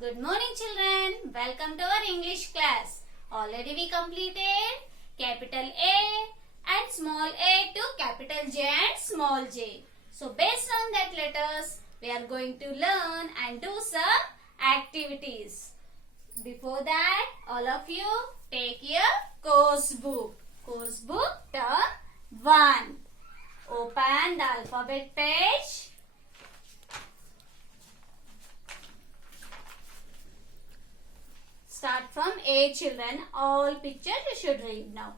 Good morning children. Welcome to our English class. Already we completed capital A and small a to capital J and small j. So based on that letters, we are going to learn and do some activities. Before that, all of you take your course book. Course book term 1. Open the alphabet page. Start from A children. All pictures you should read now.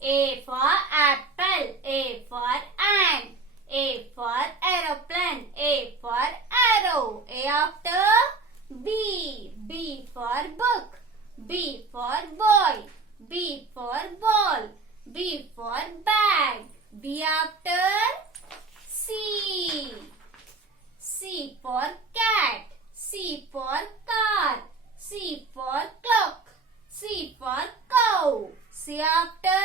A for apple. A for ant. A for aeroplane. A for arrow. A after B. B for book. B for boy. B for ball. B for bag. B after C. C for cat. C for car. C for clock. C for cow. C after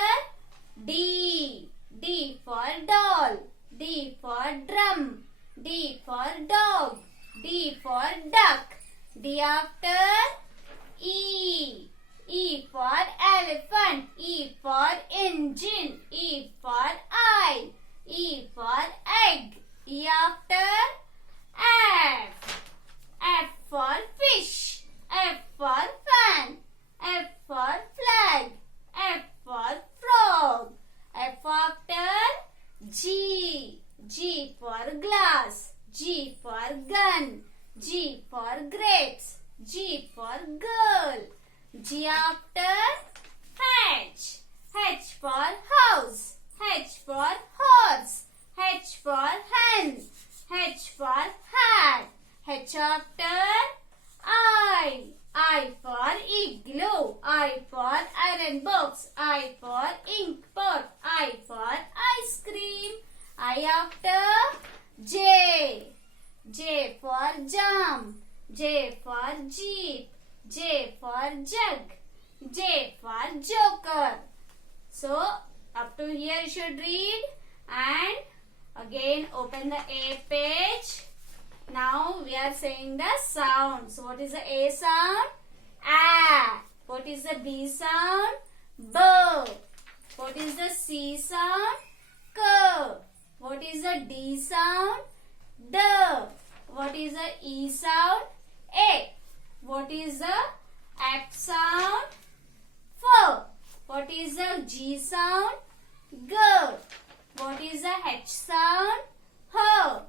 D. D for doll. D for drum. D for dog. D for duck. D after E. E for elephant. E for engine. E for eye. E for egg. E after F. F for fish. F for fan. F for flag. F for frog. F after G. G for glass. G for gun. G for grapes. G for girl. G after H. H for house. H for horse. H for hen. H for hat. H after I. I for igloo. I for iron box. I for ink pot. I for ice cream. I after J. J for jam. J for jeep. J for jug. J for joker. So up to here you should read and again open the A page. Now we are saying the sounds. What is the A sound? A. What is the B sound? B. What is the C sound? K. What is the D sound? D. What is the E sound? A. What is the F sound? F. What is the G sound? G. What is the H sound? H.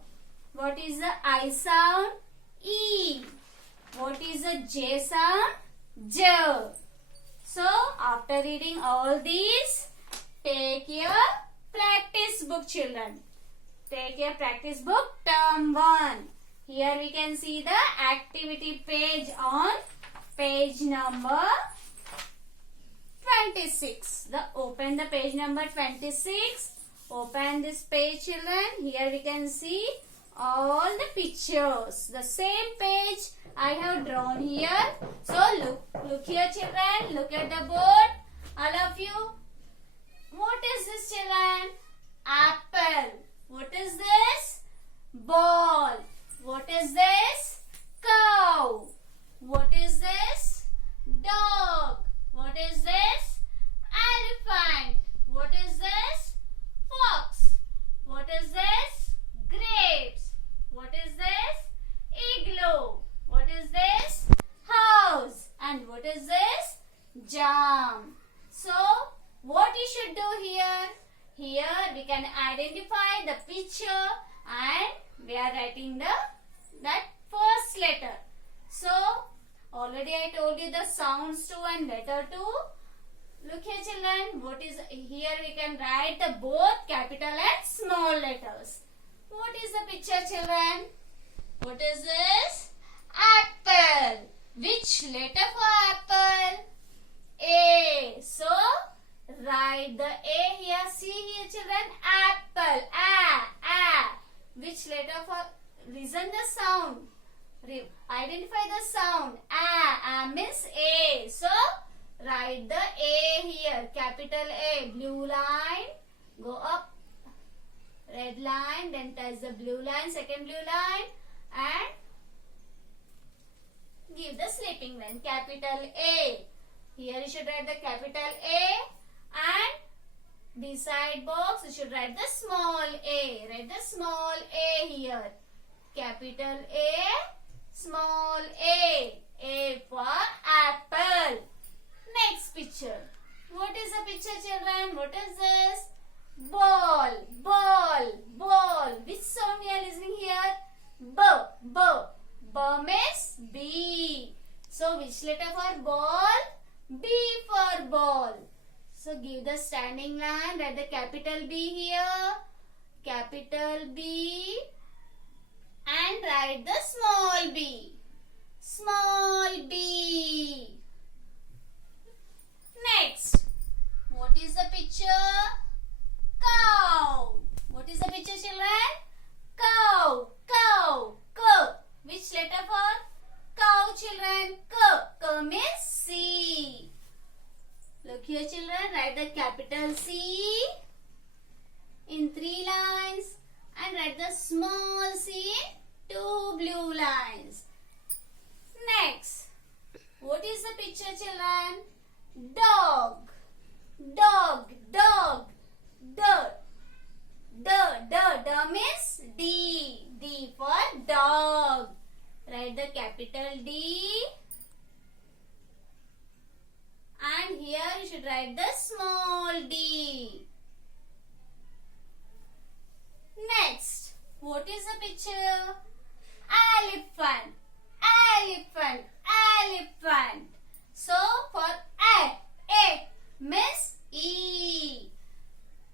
What is the I sound? E. What is the J sound? J. So, after reading all these, take your practice book children. Take your practice book term 1. Here we can see the activity page on page number 26. Open the page number 26. Open this page children. Here we can see all the pictures. The same page I have drawn here. So look here children. Look at the board. All of you. What is this children? Apple. What is this? Ball. What is this? Cow. What is this? Dog. What is this? Elephant. What is this? Fox. What is this? Grapes. What is this? Igloo. What is this? House. And what is this? Jam. So, what you should do here? Here we can identify the picture and we are writing that first letter. So, already I told you the sounds 2 and letter 2. Look here children, what is here we can write the both capital and small letters. What is the picture children? What is this? Apple. Which letter for apple? A. So, write the A here. See here children, apple. A. Which letter for, listen the sound. Identify the sound. A means A. So, write the A here. Capital A. Blue line. Go up. Red line. Then touch the blue line. Second blue line. And give the sleeping line. Capital A. Here you should write the capital A, and beside box you should write the small a. Write the small a here. Capital A, small a. A for apple. Next picture. What is the picture, children? What is this? Ball, ball, ball. Which sound we are listening here? B, B. B means B. So which letter for ball? B for ball. So give the standing line. Write the capital B here. Capital B. And write the small b. Small b. Next. What is the picture? Cow. What is the picture, children? Cow. Cow. K. Which letter for cow, children? K. K means C. Look here, children. Write the capital C in 3 lines and write the small c in 2 blue lines. Next. What is the picture, children? Dog. Dog. Dog. D. D. D. D means D. D for dog. Write the capital D. And here you should write the small d. Next, what is the picture? Elephant. Elephant. Elephant. So for A means E.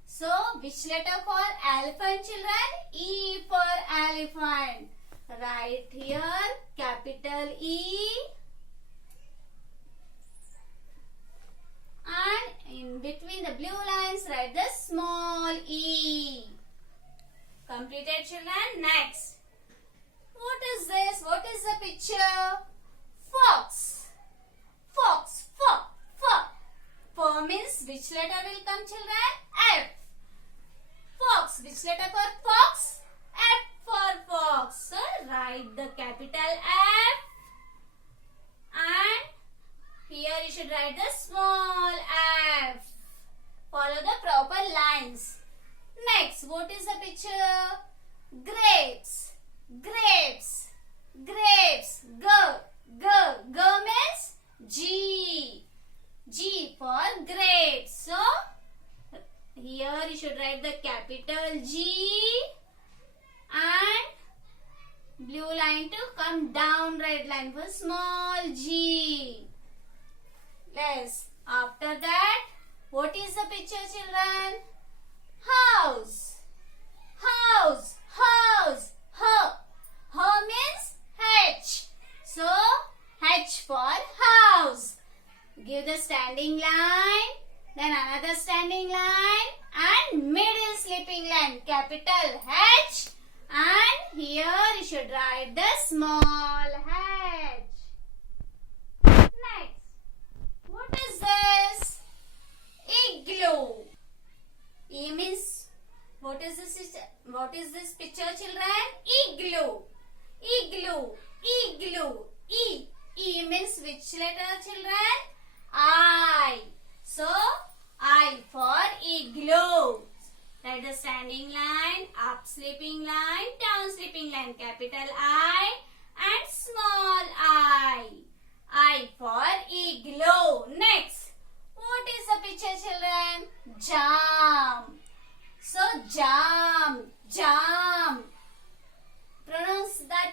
So which letter for elephant, children? E for elephant. Write here capital E. And in between the blue lines, write the small e. Completed, children. Next. What is this? What is the picture? Fox. Fox. Fox. Fox. Fox means which letter will come, children? F. Fox. Which letter for fox? F for fox. So write the capital F. And here you should write the small f. Follow the proper lines. Next, what is the picture? Grapes. Grapes. Grapes. G. G. G means G. G for grapes. So, here you should write the capital G and blue line to come down, red line for small g. Yes. After that, what is the picture, children? House. House. House. H. H means H. So, H for house. Give the standing line, then another standing line and middle sleeping line. Capital H. And here you should write the small h. Next. What is this? Igloo. E means what is this? What is this picture, children? Igloo. Igloo. Igloo. E. E means which letter, children? I. So I for igloo. Write the standing line, up sleeping line, down sleeping line. Capital I and small I. I for igloo. Next, what is the picture, children? Jam. So jam, jam. Pronounce that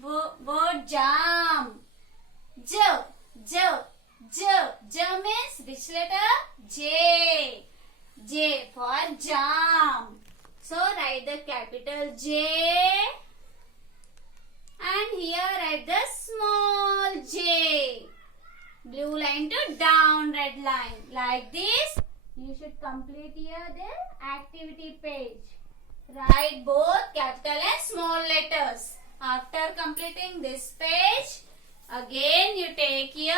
word jam. J, J, J. J means which letter? J. J for jam. So write the capital J. And here write the small j. Blue line to down, red line. Like this, you should complete here the activity page. Write both capital and small letters. After completing this page, again you take your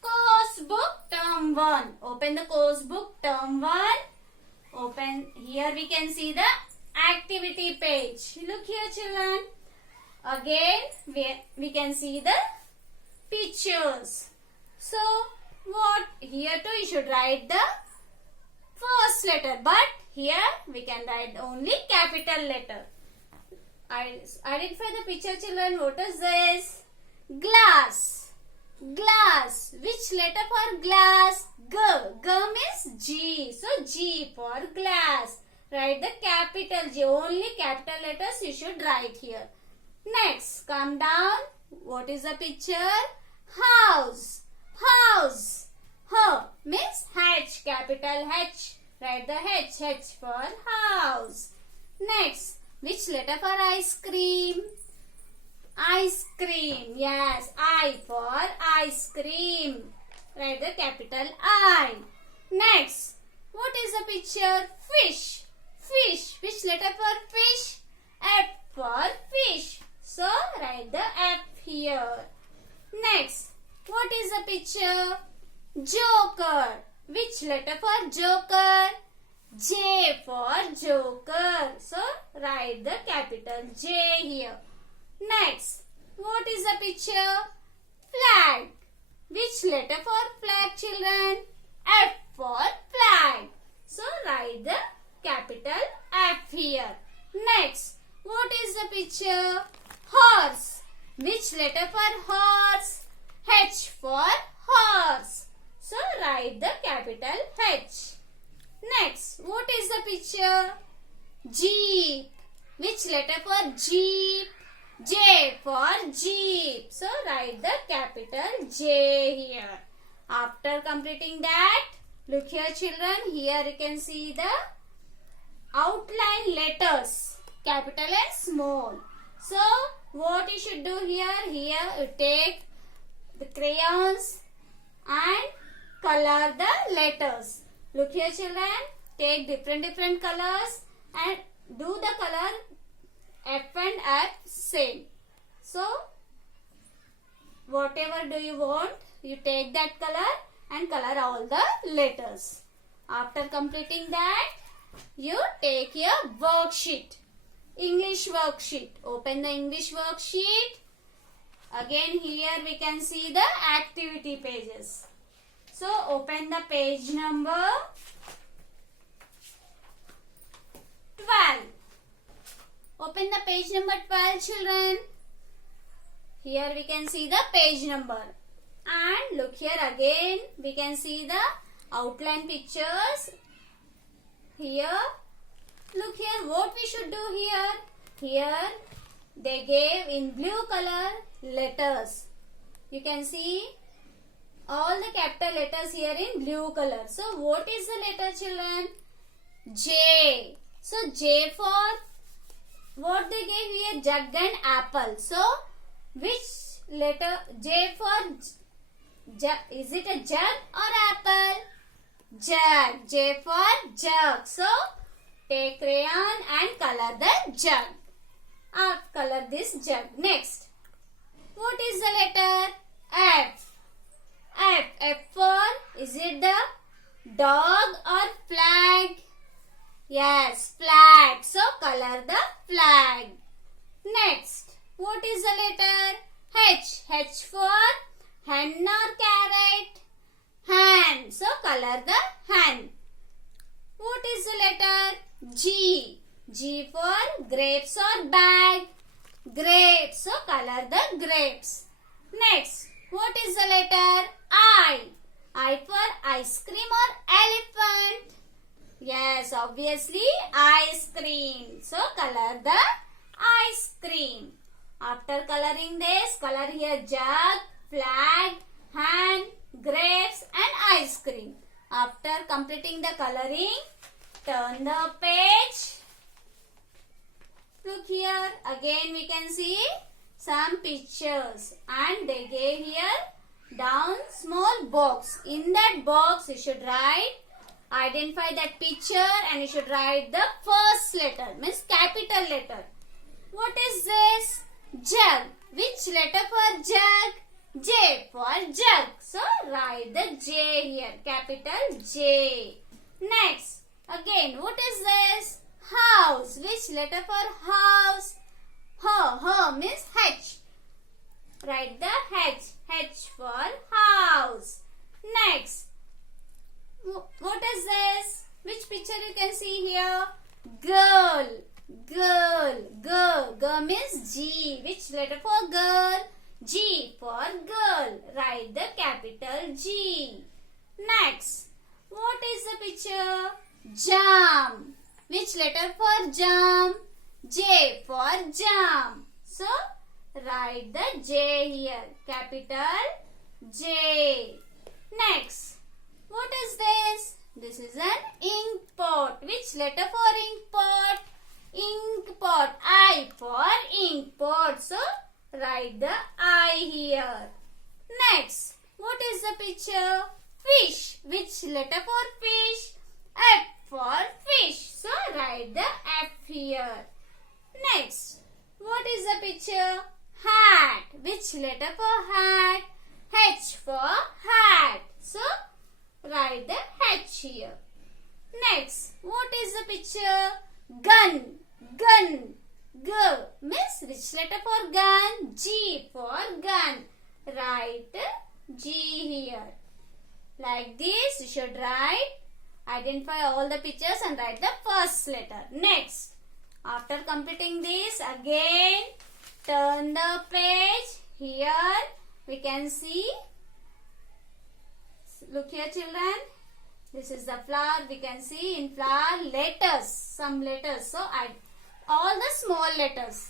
course book term 1. Open the course book term 1. Open. Here we can see the activity page. Look here, children. Again, we can see the pictures. So what here too you should write the first letter, but here we can write only capital letter. Identify the picture, children. What is this? Glass. Glass. Which letter for glass? G. G means G. So G for glass. Write the capital G. Only capital letters you should write here. Next, come down. What is the picture? House. House. H means H. Capital H. Write the H. H for house. Next, which letter for ice cream? Ice cream. Yes, I for ice cream. Write the capital I. Next, what is the picture? Fish. Fish. Which letter for fish? F for fish. So, write the F here. Next, what is the picture? Joker. Which letter for joker? J for joker. So, write the capital J here. Next, what is the picture? Flag. Which letter for flag, children? F for flag. So, write the capital F here. Next, what is the picture? Horse. Which letter for horse? H for horse. So, write the capital H. Next, what is the picture? Jeep. Which letter for jeep? J for jeep. So, write the capital J here. After completing that, look here, children. Here you can see the outline letters, capital and small. So, what you should do here? Here you take the crayons and color the letters. Look here, children. Take different colors and do the color F and F same. So, whatever do you want, you take that color and color all the letters. After completing that, you take your worksheet. English worksheet. Open the English worksheet. Again here we can see the activity pages. So open the page number 12. Open the page number 12, children. Here we can see the page number. And look here again. We can see the outline pictures. Here. Look here what we should do here. Here they gave in blue color letters. You can see all the capital letters here in blue color. So what is the letter, children? J. So J for what they gave here? Jug and apple. So which letter? J for jug. Is it a jug or apple? Jug. J for jug. So take crayon and color the jug. Color this jug. Next, what is the letter? F. F. F for, is it the dog or flag? Yes, flag. So color the flag. Next, what is the letter? H. H for hen or carrot? Hen. So color the hen. What is the letter? G. G for grapes or bag? Grapes. So color the grapes. Next, what is the letter? I. I for ice cream or elephant? Yes, obviously ice cream. So color the ice cream. After coloring this, color here jug, flag, hand, grapes and ice cream. After completing the coloring, turn the page. Look here. Again we can see some pictures and they gave here down small box. In that box you should write, identify that picture and you should write the first letter, means capital letter. What is this? Jug. Which letter for jug? J for jug. So write the J here, capital J. Next, again what is this? House. Which letter for house? H means H. Write the H. H for house. Next, what is this? Which picture you can see here? Girl. Girl. Girl. Girl means G. Which letter for girl? G for girl. Write the capital G. Next, what is the picture? Jam. Which letter for jam? J for jam. So, write the J here. Capital J. Next, what is this? This is an ink pot. Which letter for ink pot? Ink pot. I for ink pot. So, write the I here. Next, what is the picture? Fish. Which letter for fish? F for fish. So, write the F here. Next, what is the picture? Hat. Which letter for hat? H for hat. So, write the H here. Next, what is the picture? Gun. Gun. G means which letter for gun? G for gun. Write G here. Like this, you should write. Identify all the pictures and write the first letter. Next, after completing this, again turn the page. Here we can see. Look here, children. This is the flower. We can see in flower letters. Some letters. So all the small letters.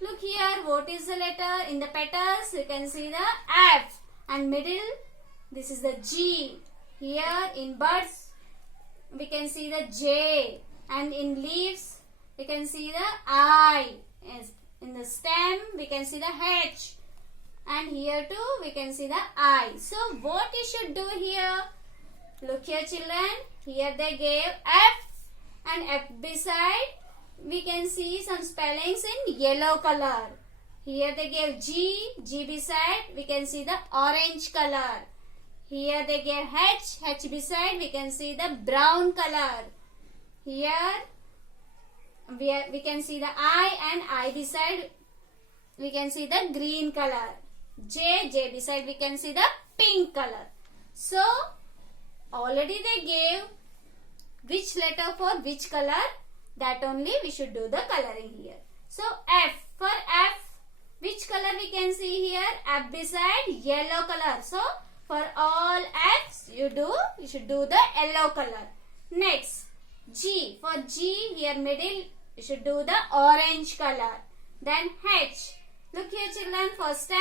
Look here. What is the letter? In the petals, you can see the F. And middle, this is the G. Here in buds, we can see the J. And in leaves, we can see the I. In the stem, we can see the H. And here too, we can see the I. So, what you should do here? Look here, children. Here they gave F and F beside. We can see some spellings in yellow color. Here they gave G. G beside. We can see the orange color. Here they gave H. H beside. We can see the brown color. Here we can see the I, and I beside we can see the green color. J beside we can see the pink color. So, already they gave which letter for which color. That only we should do the coloring here. So, F. For F, which color we can see here? F beside yellow color. So, for all F's you should do the yellow color. Next, G. For G, here middle you should do the orange color. Then H. Look here, children. For stem,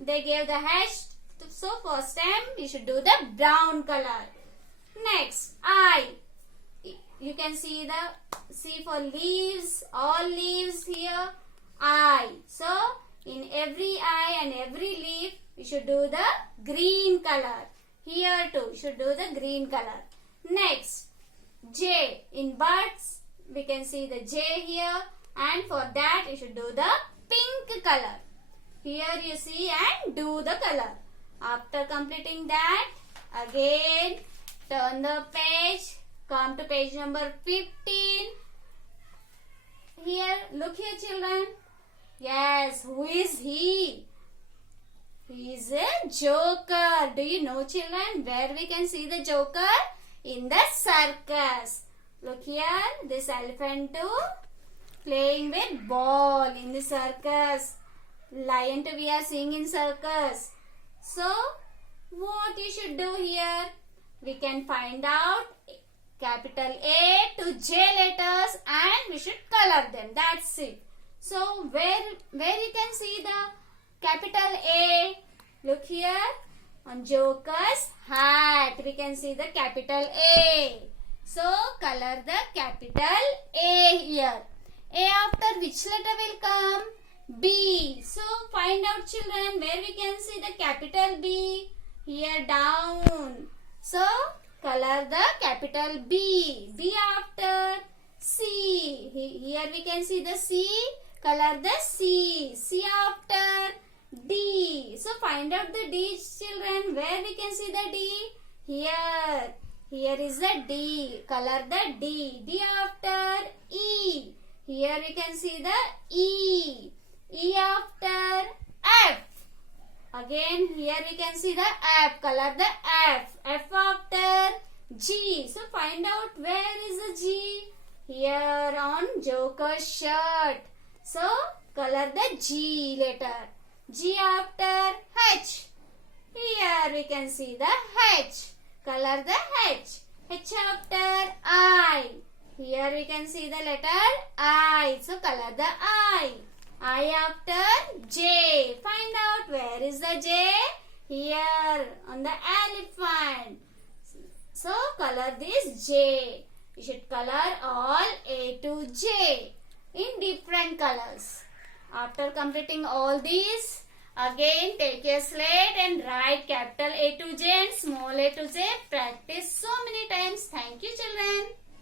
they gave the H. So, for stem, you should do the brown color. Next, I. You can see for leaves, all leaves here, I. So, in every eye and every leaf, you should do the green color. Here too, you should do the green color. Next, J. In buds, we can see the J here, and for that, you should do the pink color. Here you see and do the color. After completing that, again, turn the page. Come to page number 15. Here, look here, children. Yes, who is he? He is a joker. Do you know, children, where we can see the joker? In the circus. Look here, this elephant too, playing with ball in the circus. Lion too we are seeing in circus. So, what you should do here? We can find out capital A to J letters and we should color them. That's it. So, where you can see the capital A? Look here. On Joker's hat, we can see the capital A. So, color the capital A here. A after which letter will come? B. So, find out, children, where we can see the capital B. Here down. So, color the capital B. B after C. Here we can see the C. Color the C. C after D. So, find out the D, children. Where we can see the D? Here. Here is the D. Color the D. D after E. Here we can see the E. E after F. Again here we can see the F. Color the F. F after G. So find out where is the G. Here on Joker's shirt. So color the G letter. G after H. Here we can see the H. Color the H. H after I. Here we can see the letter I. So color the I. I after J. Find out where is the J. Here on the elephant. So color this J. You should color all A to J in different colors. After completing all these, again take your slate and write capital A to J and small a to J. Practice so many times. Thank you, children.